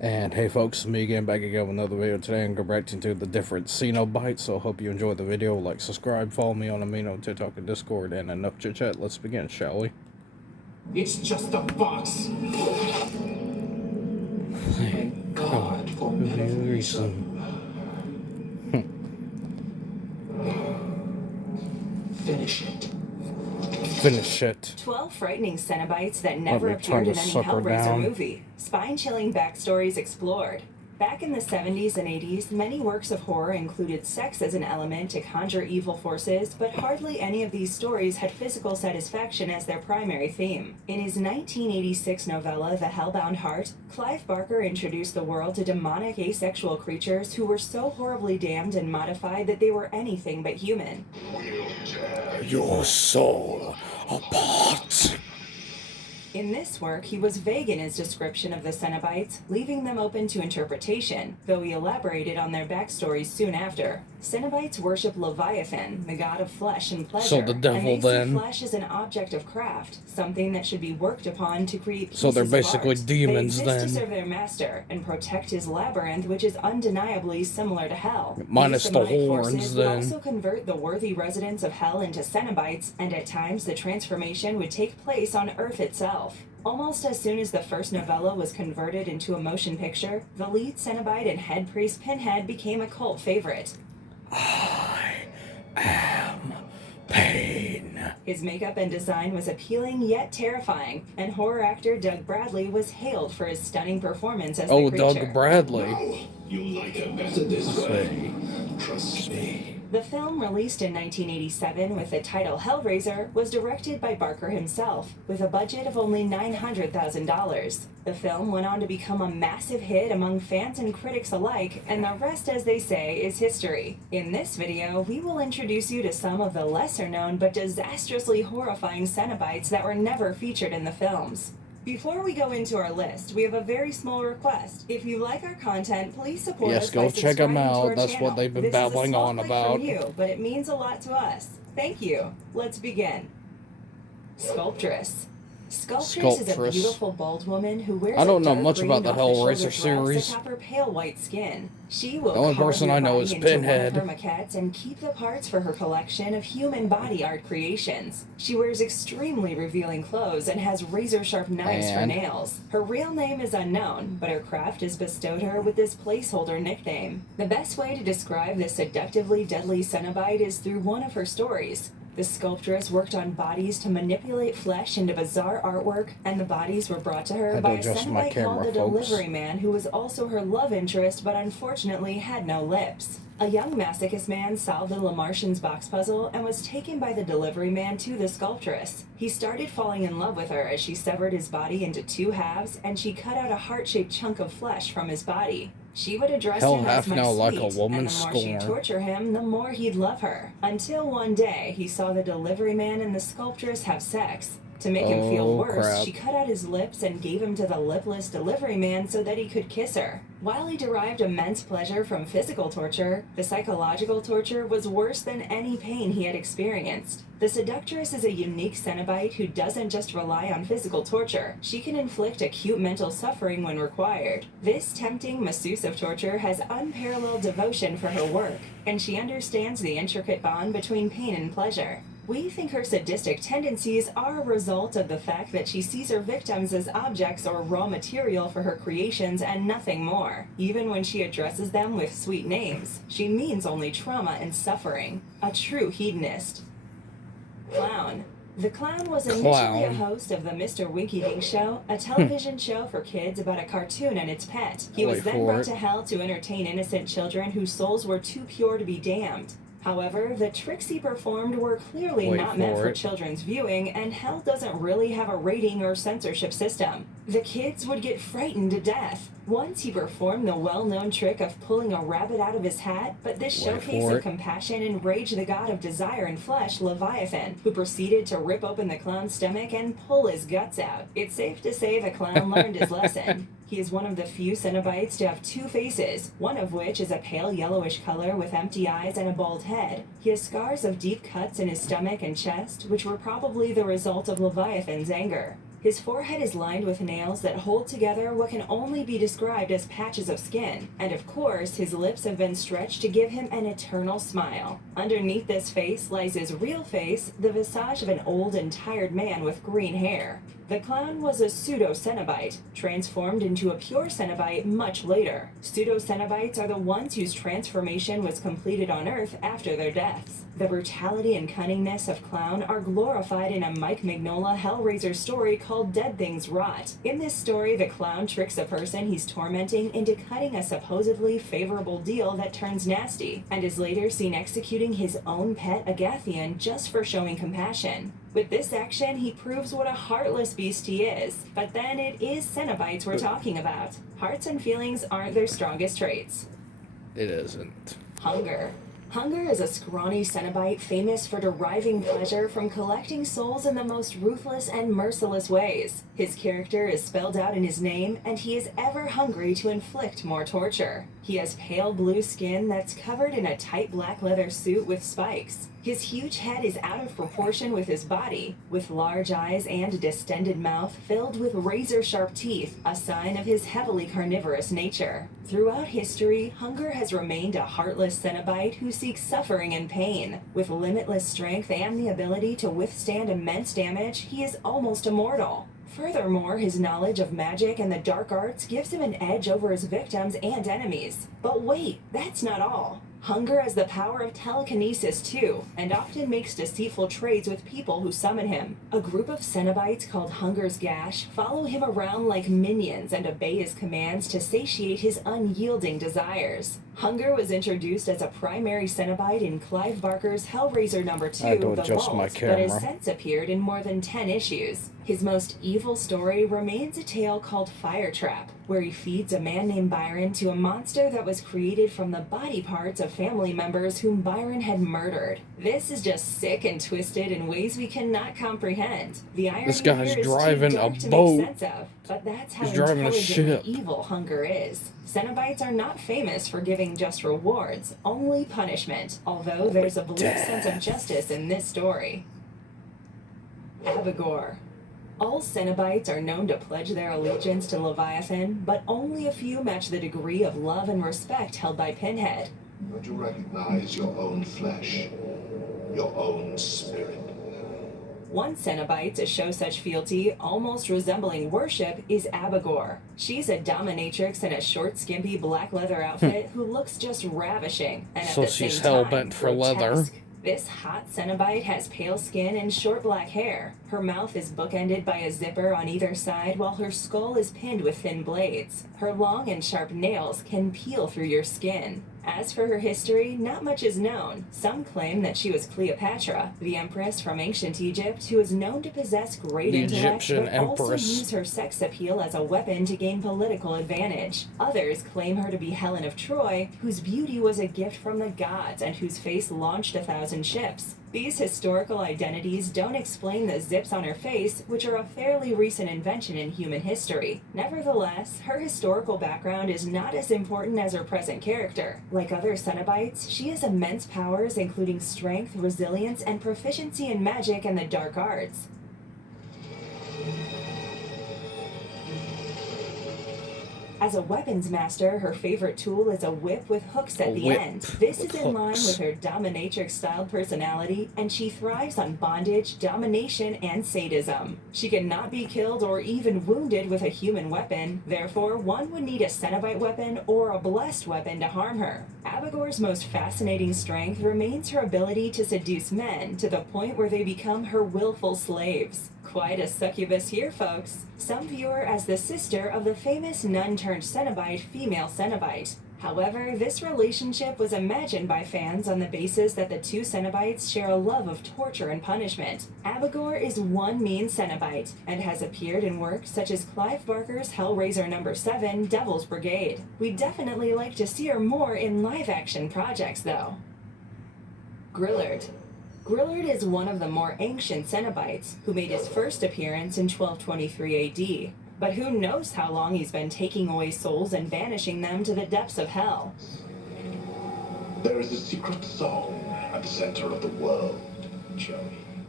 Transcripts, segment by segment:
And hey folks, me again, back again with another video. Today I'm reacting to the different cenobites, so I hope you enjoy the video. Like, subscribe, follow me on Amino, TikTok, and Discord, and enough chit chat. Let's begin, shall we? It's just a box. Thank God for reason. Finish it. Finish it. 12 frightening cenobites that never appeared in any Hellraiser movie. Spine-chilling backstories explored. Back in the 70s and 80s, many works of horror included sex as an element to conjure evil forces, but hardly any of these stories had physical satisfaction as their primary theme. In his 1986 novella, The Hellbound Heart, Clive Barker introduced the world to demonic asexual creatures who were so horribly damned and modified that they were anything but human. We'll tear your soul apart. In this work, he was vague in his description of the cenobites, leaving them open to interpretation, though he elaborated on their backstories soon after. Cenobites worship Leviathan, the god of flesh and pleasure, so the devil, and they then. see flesh as an object of craft, something that should be worked upon to create pieces so they're basically of art. demons, they then. exist to serve their master and protect his labyrinth, which is undeniably similar to hell. Minus the horns, then. Would also convert the worthy residents of hell into cenobites, and at times the transformation would take place on Earth itself. Almost as soon as the first novella was converted into a motion picture, the lead cenobite and head priest Pinhead became a cult favorite. I am pain. His makeup and design was appealing yet terrifying, and horror actor Doug Bradley was hailed for his stunning performance as the creature. Doug Bradley. No, you'll like it better this way. Trust me. The film, released in 1987 with the title Hellraiser, was directed by Barker himself, with a budget of only $900,000. The film went on to become a massive hit among fans and critics alike, and the rest, as they say, is history. In this video, we will introduce you to some of the lesser-known but disastrously horrifying cenobites that were never featured in the films. Before we go into our list, we have a very small request. If you like our content, please support us by go check them subscribing to out. our That's channel. what they've been This babbling is a small on click about. from you, but it means a lot to us. Thank you. Let's begin. Sculptress. Sculptress is a beautiful, bold woman who wears I don't know a dark much green about the off-the-shoulder Hellraiser dress series. atop her pale white skin. She will The only carve person your I know body is into one of Pinhead. her maquettes and keep the parts for her collection of human body art creations. She wears extremely revealing clothes and has razor-sharp knives for nails. Her real name is unknown, but her craft has bestowed her with this placeholder nickname. The best way to describe this seductively deadly cenobite is through one of her stories. The sculptress worked on bodies to manipulate flesh into bizarre artwork, and the bodies were brought to her by a cenobite called the Delivery Man, who was also her love interest but unfortunately had no lips. A young masochist man solved the Lamartian's box puzzle and was taken by the Delivery Man to the sculptress. He started falling in love with her as she severed his body into two halves, and she cut out a heart-shaped chunk of flesh from his body. She would address him as my like sweet, a woman's and the more she'd torture him, the more he'd love her. Until one day, he saw the Delivery Man and the sculptress have sex. To make him feel worse, she cut out his lips and gave him to the lipless Delivery Man so that he could kiss her. While he derived immense pleasure from physical torture, the psychological torture was worse than any pain he had experienced. The Seductress is a unique cenobite who doesn't just rely on physical torture. She can inflict acute mental suffering when required. This tempting masseuse of torture has unparalleled devotion for her work, and she understands the intricate bond between pain and pleasure. We think her sadistic tendencies are a result of the fact that she sees her victims as objects or raw material for her creations and nothing more. Even when she addresses them with sweet names, she means only trauma and suffering. A true hedonist. Clown. The Clown was initially a host of the Mr. Winky Dink Show, a television show for kids about a cartoon and its pet. He was then brought to hell to entertain innocent children whose souls were too pure to be damned. However, the tricks he performed were clearly not meant for children's viewing, and hell doesn't really have a rating or censorship system. The kids would get frightened to death. Once he performed the well-known trick of pulling a rabbit out of his hat, but this showcase of compassion enraged the god of desire and flesh, Leviathan, who proceeded to rip open the clown's stomach and pull his guts out. It's safe to say the clown learned his lesson. He is one of the few cenobites to have two faces, one of which is a pale yellowish color with empty eyes and a bald head. He has scars of deep cuts in his stomach and chest, which were probably the result of Leviathan's anger. His forehead is lined with nails that hold together what can only be described as patches of skin, and of course, his lips have been stretched to give him an eternal smile. Underneath this face lies his real face, the visage of an old and tired man with green hair. The clown was a pseudo-cenobite, transformed into a pure cenobite much later. Pseudo-cenobites are the ones whose transformation was completed on Earth after their deaths. The brutality and cunningness of Clown are glorified in a Mike Mignola Hellraiser story called Dead Things Rot. In this story, the Clown tricks a person he's tormenting into cutting a supposedly favorable deal that turns nasty, and is later seen executing his own pet Agathian just for showing compassion. With this action, he proves what a heartless beast he is. But then it is Cenobites we're talking about. Hearts and feelings aren't their strongest traits. It isn't. Hunger. Hunger is a scrawny Cenobite famous for deriving pleasure from collecting souls in the most ruthless and merciless ways. His character is spelled out in his name, and he is ever hungry to inflict more torture. He has pale blue skin that's covered in a tight black leather suit with spikes. His huge head is out of proportion with his body, with large eyes and a distended mouth filled with razor-sharp teeth, a sign of his heavily carnivorous nature. Throughout history, Hunger has remained a heartless Cenobite who seeks suffering and pain. With limitless strength and the ability to withstand immense damage, he is almost immortal. Furthermore, his knowledge of magic and the dark arts gives him an edge over his victims and enemies. But wait, that's not all. Hunger has the power of telekinesis too, and often makes deceitful trades with people who summon him. A group of Cenobites called Hunger's Gash follow him around like minions and obey his commands to satiate his unyielding desires. Hunger was introduced as a primary Cenobite in Clive Barker's Hellraiser No. 2, The Vault, but has since appeared in more than 10 issues. His most evil story remains a tale called Fire Trap, where he feeds a man named Byron to a monster that was created from the body parts of family members whom Byron had murdered. This is just sick and twisted in ways we cannot comprehend. The irony this guy's here is driving too dark a to boat. make sense of, but that's how He's driving a intelligently ship. evil Hunger is. Cenobites are not famous for giving just rewards, only punishment, although there's a belief sense of justice in this story. Abigor. All Cenobites are known to pledge their allegiance to Leviathan, but only a few match the degree of love and respect held by Pinhead. Don't you recognize your own flesh, your own spirit? One Cenobite to show such fealty, almost resembling worship, is Abigor. She's a dominatrix in a short, skimpy black leather outfit who looks just ravishing, and at the same she's time, hell-bent for leather. grotesque. This hot Cenobite has pale skin and short black hair. Her mouth is bookended by a zipper on either side, while her skull is pinned with thin blades. Her long and sharp nails can peel through your skin. As for her history, not much is known. Some claim that she was Cleopatra, the empress from ancient Egypt, who is known to possess great intellect, but also use her sex appeal as a weapon to gain political advantage. Others claim her to be Helen of Troy, whose beauty was a gift from the gods and whose face launched 1,000 ships. These historical identities don't explain the zips on her face, which are a fairly recent invention in human history. Nevertheless, her historical background is not as important as her present character. Like other Cenobites, she has immense powers including strength, resilience, and proficiency in magic and the dark arts. As a weapons master, her favorite tool is a whip with hooks at the end. This is in line with her dominatrix-styled personality, and she thrives on bondage, domination, and sadism. She cannot be killed or even wounded with a human weapon, therefore one would need a Cenobite weapon or a blessed weapon to harm her. Abigor's most fascinating strength remains her ability to seduce men to the point where they become her willful slaves. Quite a succubus here, folks. Some view her as the sister of the famous nun-turned-Cenobite female Cenobite. However, this relationship was imagined by fans on the basis that the two Cenobites share a love of torture and punishment. Abigor is one mean Cenobite, and has appeared in works such as Clive Barker's Hellraiser No. 7, Devil's Brigade. We'd definitely like to see her more in live-action projects, though. Grillard. Grillard is one of the more ancient Cenobites, who made his first appearance in 1223 AD. But who knows how long he's been taking away souls and banishing them to the depths of hell. There is a secret song at the center of the world, Joey.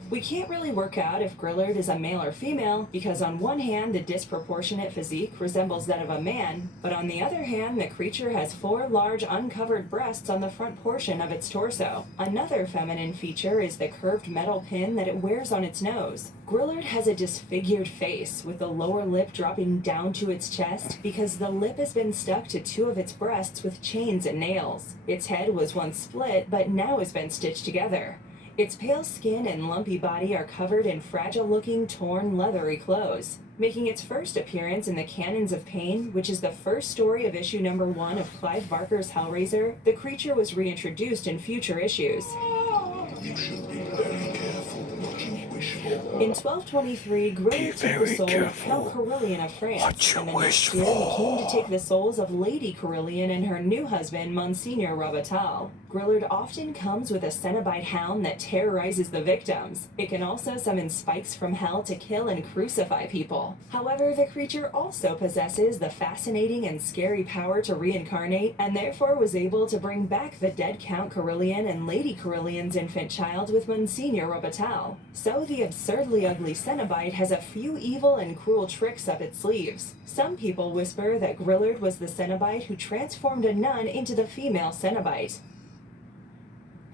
We can't really work out if Grillard is a male or female, because on one hand the disproportionate physique resembles that of a man, but on the other hand the creature has 4 large uncovered breasts on the front portion of its torso. Another feminine feature is the curved metal pin that it wears on its nose. Grillard has a disfigured face, with the lower lip dropping down to its chest because the lip has been stuck to 2 of its breasts with chains and nails. Its head was once split, but now has been stitched together. Its pale skin and lumpy body are covered in fragile-looking, torn, leathery clothes. Making its first appearance in the Cannons of Pain, which is the first story of issue number 1 of Clive Barker's Hellraiser, the creature was reintroduced in future issues. You should be very careful what you wish for. In 1223, Grillard took the soul of Count Carillion of France, and the next year he came to take the souls of Lady Carillion and her new husband, Monsignor Robital. Grillard often comes with a cenobite hound that terrorizes the victims. It can also summon spikes from hell to kill and crucify people. However, the creature also possesses the fascinating and scary power to reincarnate, and therefore was able to bring back the dead Count Carillion and Lady Carillion's infant child with Monsignor Robital. So the absurdly ugly cenobite has a few evil and cruel tricks up its sleeves. Some people whisper that Grillard was the cenobite who transformed a nun into the female cenobite.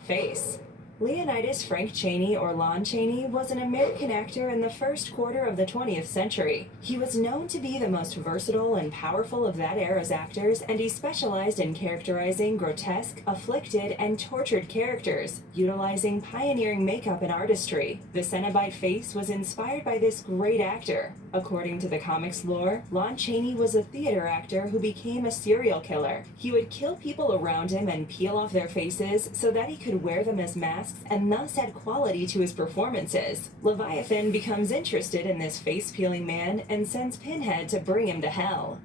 Face. Leonidas Frank Chaney, or Lon Chaney, was an American actor in the first quarter of the 20th century. He was known to be the most versatile and powerful of that era's actors, and he specialized in characterizing grotesque, afflicted, and tortured characters, utilizing pioneering makeup and artistry. The Cenobite face was inspired by this great actor. According to the comics lore, Lon Chaney was a theater actor who became a serial killer. He would kill people around him and peel off their faces so that he could wear them as masks and thus add quality to his performances. Leviathan becomes interested in this face-peeling man and sends Pinhead to bring him to hell.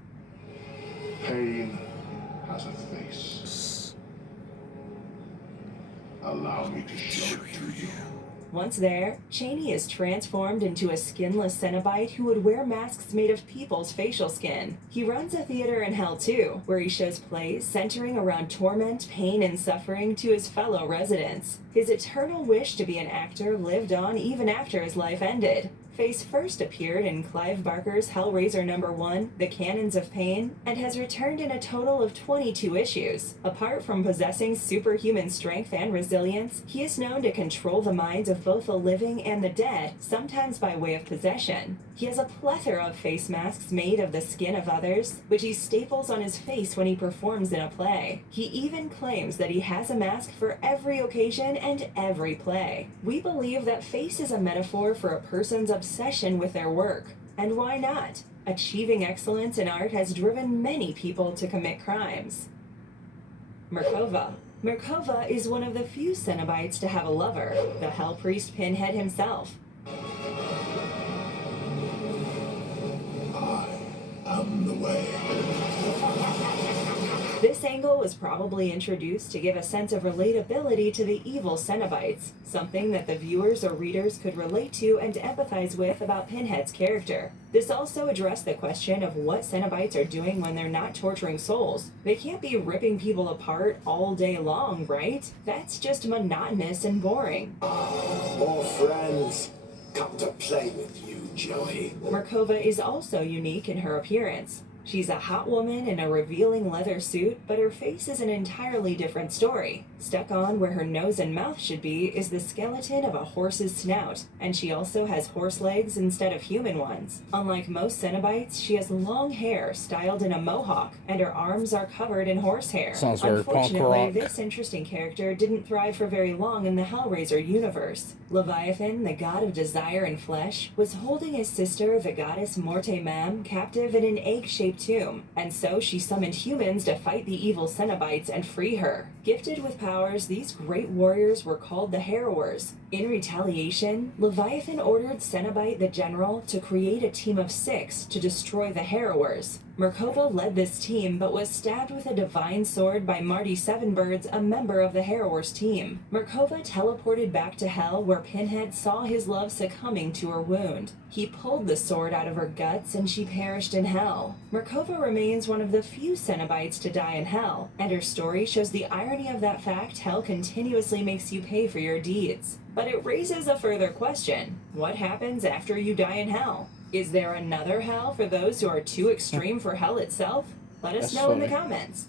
Pain has a face. Allow me to show it to you. Once there, Chaney is transformed into a skinless Cenobite who would wear masks made of people's facial skin. He runs a theater in hell too, where he shows plays centering around torment, pain, and suffering to his fellow residents. His eternal wish to be an actor lived on even after his life ended. Face first appeared in Clive Barker's Hellraiser number 1, The Cannons of Pain, and has returned in a total of 22 issues. Apart from possessing superhuman strength and resilience, he is known to control the minds of both the living and the dead, sometimes by way of possession. He has a plethora of face masks made of the skin of others, which he staples on his face when he performs in a play. He even claims that he has a mask for every occasion and every play. We believe that face is a metaphor for a person's obsession with their work. And why not? Achieving excellence in art has driven many people to commit crimes. Merkova. Merkova is one of the few Cenobites to have a lover, the Hell Priest Pinhead himself. I am the way. This angle was probably introduced to give a sense of relatability to the evil Cenobites, something that the viewers or readers could relate to and empathize with about Pinhead's character. This also addressed the question of what Cenobites are doing when they're not torturing souls. They can't be ripping people apart all day long, right? That's just monotonous and boring. More friends. Come to play with you, Joey. Merkova is also unique in her appearance. She's a hot woman in a revealing leather suit, but her face is an entirely different story. Stuck on where her nose and mouth should be is the skeleton of a horse's snout, and she also has horse legs instead of human ones. Unlike most Cenobites, she has long hair styled in a mohawk, and her arms are covered in horsehair. Sounds very punk rock. This interesting character didn't thrive for very long in the Hellraiser universe. Leviathan, the god of desire and flesh, was holding his sister, the goddess Morte Mam, captive in an egg-shaped tomb, and so she summoned humans to fight the evil Cenobites and free her. Gifted with powers, these great warriors were called the Harrowers. In retaliation, Leviathan ordered Cenobite the General to create a team of 6 to destroy the Harrowers. Merkova led this team, but was stabbed with a divine sword by Marty Sevenbirds, a member of the Harrowers team. Merkova teleported back to Hell, where Pinhead saw his love succumbing to her wound. He pulled the sword out of her guts, and she perished in Hell. Merkova remains one of the few Cenobites to die in Hell, and her story shows the irony of that fact. Hell continuously makes you pay for your deeds. But it raises a further question. What happens after you die in hell? Is there another hell for those who are too extreme for hell itself? Let us know in the comments.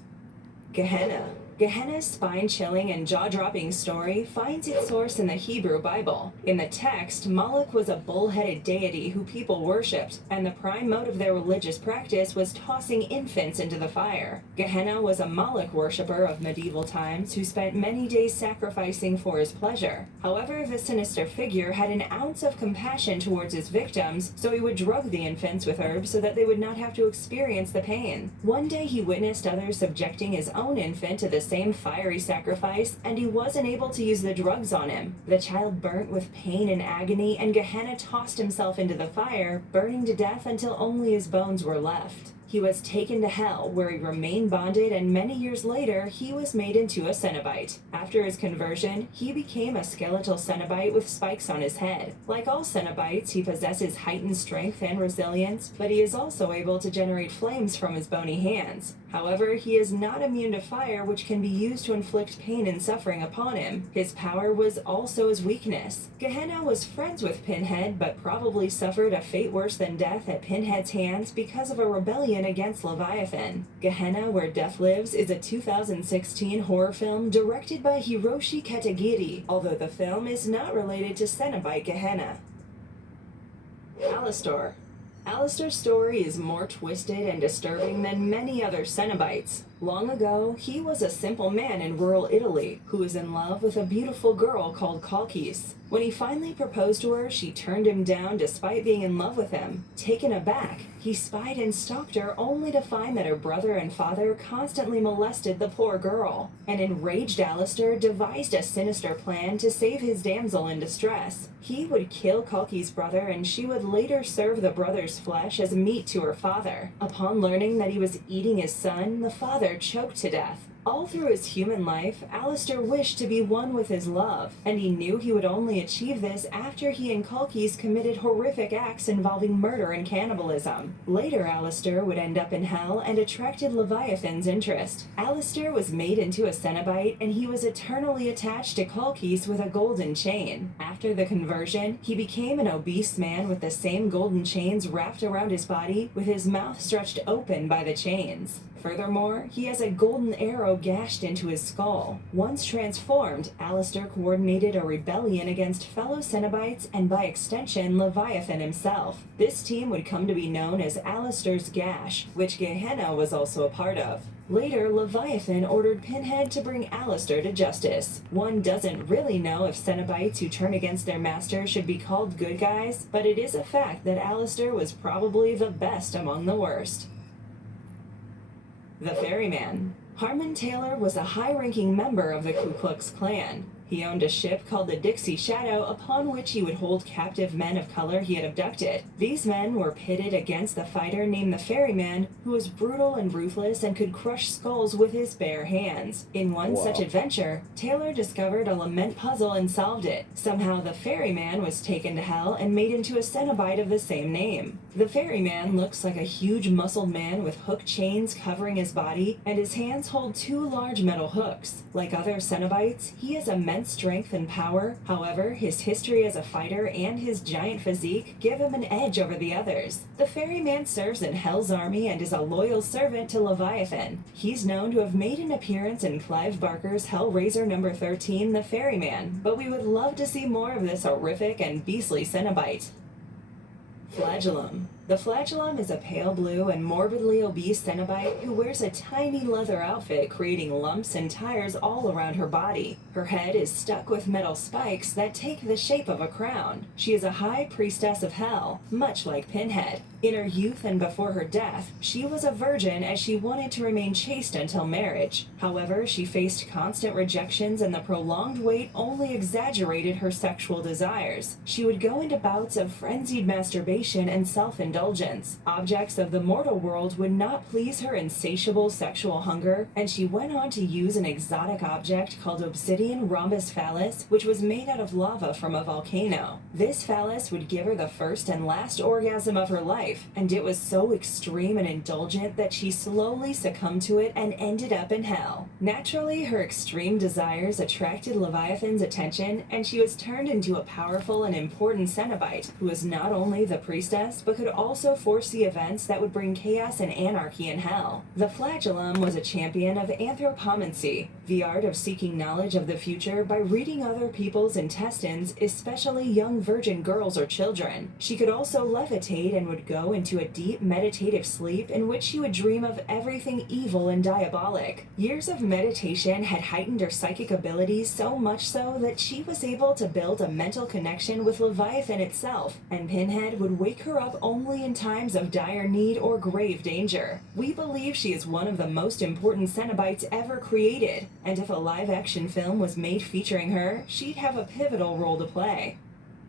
Gehenna. Gehenna's spine-chilling and jaw-dropping story finds its source in the Hebrew Bible. In the text, Moloch was a bull-headed deity who people worshipped, and the prime mode of their religious practice was tossing infants into the fire. Gehenna was a Moloch worshipper of medieval times who spent many days sacrificing for his pleasure. However, the sinister figure had an ounce of compassion towards his victims, so he would drug the infants with herbs so that they would not have to experience the pain. One day he witnessed others subjecting his own infant to the same fiery sacrifice, and he wasn't able to use the drugs on him. The child burnt with pain and agony, and Gehenna tossed himself into the fire, burning to death until only his bones were left. He was taken to hell, where he remained bonded, and many years later, he was made into a cenobite. After his conversion, he became a skeletal cenobite with spikes on his head. Like all cenobites, he possesses heightened strength and resilience, but he is also able to generate flames from his bony hands. However, he is not immune to fire, which can be used to inflict pain and suffering upon him. His power was also his weakness. Gehenna was friends with Pinhead, but probably suffered a fate worse than death at Pinhead's hands because of a rebellion against Leviathan. Gehenna, Where Death Lives is a 2016 horror film directed by Hiroshi Katagiri, although the film is not related to Cenobite Gehenna. Alistair. Alistair's story is more twisted and disturbing than many other Cenobites. Long ago, he was a simple man in rural Italy who was in love with a beautiful girl called Calkis. When he finally proposed to her, she turned him down despite being in love with him. Taken aback, he spied and stalked her only to find that her brother and father constantly molested the poor girl. An enraged Alistair devised a sinister plan to save his damsel in distress. He would kill Calkis' brother, and she would later serve the brother's flesh as meat to her father. Upon learning that he was eating his son, the father choked to death. All through his human life, Alistair wished to be one with his love, and he knew he would only achieve this after he and Calkis committed horrific acts involving murder and cannibalism. Later, Alistair would end up in hell and attracted Leviathan's interest. Alistair was made into a Cenobite, and he was eternally attached to Calkis with a golden chain. After the conversion, he became an obese man with the same golden chains wrapped around his body, with his mouth stretched open by the chains. Furthermore, he has a golden arrow gashed into his skull. Once transformed, Alistair coordinated a rebellion against fellow Cenobites and by extension Leviathan himself. This team would come to be known as Alistair's Gash, which Gehenna was also a part of. Later, Leviathan ordered Pinhead to bring Alistair to justice. One doesn't really know if Cenobites who turn against their master should be called good guys, but it is a fact that Alistair was probably the best among the worst. The Ferryman. Harmon Taylor was a high-ranking member of the Ku Klux Klan. He owned a ship called the Dixie Shadow, upon which he would hold captive men of color he had abducted. These men were pitted against the fighter named the Ferryman, who was brutal and ruthless and could crush skulls with his bare hands. In one such adventure, Taylor discovered a lament puzzle and solved it. Somehow the Ferryman was taken to hell and made into a Cenobite of the same name. The Ferryman looks like a huge muscled man with hook chains covering his body, and his hands hold two large metal hooks. Like other Cenobites, he has immense strength and power. However, his history as a fighter and his giant physique give him an edge over the others. The Ferryman serves in Hell's army and is a loyal servant to Leviathan. He's known to have made an appearance in Clive Barker's Hellraiser No. 13, The Ferryman, but we would love to see more of this horrific and beastly Cenobite. Flagellum. The Flagellum is a pale blue and morbidly obese Cenobite who wears a tiny leather outfit, creating lumps and tires all around her body. Her head is stuck with metal spikes that take the shape of a crown. She is a high priestess of hell, much like Pinhead. In her youth and before her death, she was a virgin as she wanted to remain chaste until marriage. However, she faced constant rejections, and the prolonged wait only exaggerated her sexual desires. She would go into bouts of frenzied masturbation and self-indulgence. Objects of the mortal world would not please her insatiable sexual hunger, and she went on to use an exotic object called obsidian rhombus phallus, which was made out of lava from a volcano. This phallus would give her the first and last orgasm of her life, life, and it was so extreme and indulgent that she slowly succumbed to it and ended up in hell. Naturally, her extreme desires attracted Leviathan's attention, and she was turned into a powerful and important cenobite who was not only the priestess, but could also foresee events that would bring chaos and anarchy in hell. The Flagellum was a champion of anthropomancy, the art of seeking knowledge of the future by reading other people's intestines, especially young virgin girls or children. She could also levitate and would go into a deep meditative sleep in which she would dream of everything evil and diabolic. Years of meditation had heightened her psychic abilities so much so that she was able to build a mental connection with Leviathan itself, and Pinhead would wake her up only in times of dire need or grave danger. We believe she is one of the most important cenobites ever created, and if a live-action film was made featuring her, she'd have a pivotal role to play.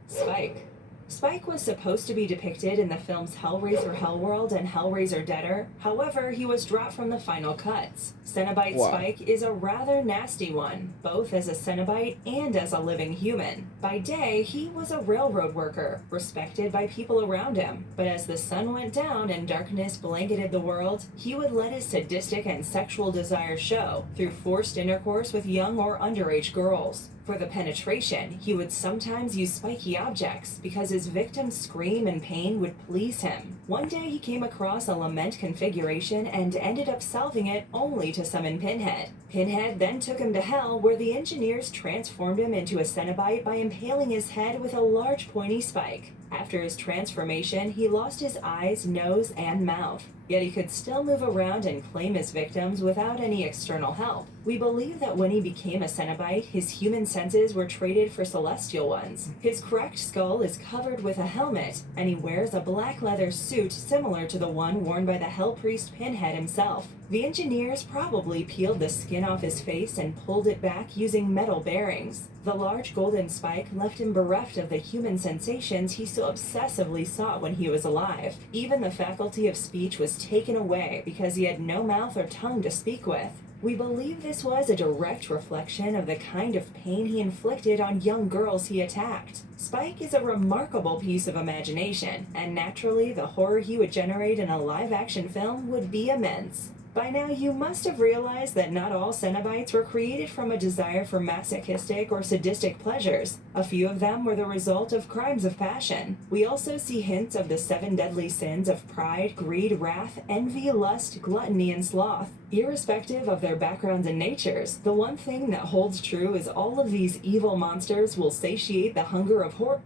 Spike. Spike was supposed to be depicted in the films Hellraiser Hellworld and Hellraiser Deader, however, he was dropped from the final cuts. Cenobite Spike is a rather nasty one, both as a cenobite and as a living human. By day, he was a railroad worker, respected by people around him, but as the sun went down and darkness blanketed the world, he would let his sadistic and sexual desires show through forced intercourse with young or underage girls. For the penetration, he would sometimes use spiky objects because his victim's scream and pain would please him. One day he came across a lament configuration and ended up solving it only to summon Pinhead. Pinhead then took him to hell, where the engineers transformed him into a cenobite by impaling his head with a large pointy spike. After his transformation, he lost his eyes, nose, and mouth. Yet he could still move around and claim his victims without any external help. We believe that when he became a cenobite, his human senses were traded for celestial ones. His cracked skull is covered with a helmet, and he wears a black leather suit similar to the one worn by the Hell Priest Pinhead himself. The engineers probably peeled the skin off his face and pulled it back using metal bearings. The large golden spike left him bereft of the human sensations he so obsessively sought when he was alive. Even the faculty of speech was taken away because he had no mouth or tongue to speak with. We believe this was a direct reflection of the kind of pain he inflicted on young girls he attacked. Spike is a remarkable piece of imagination, and naturally the horror he would generate in a live-action film would be immense. By now, you must have realized that not all cenobites were created from a desire for masochistic or sadistic pleasures. A few of them were the result of crimes of passion. We also see hints of the 7 deadly sins of pride, greed, wrath, envy, lust, gluttony, and sloth. Irrespective of their backgrounds and natures, the one thing that holds true is all of these evil monsters will satiate the hunger of horror.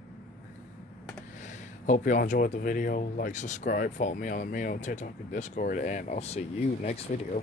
Hope y'all enjoyed the video. Like, subscribe, follow me on the TikTok and Discord, and I'll see you next video.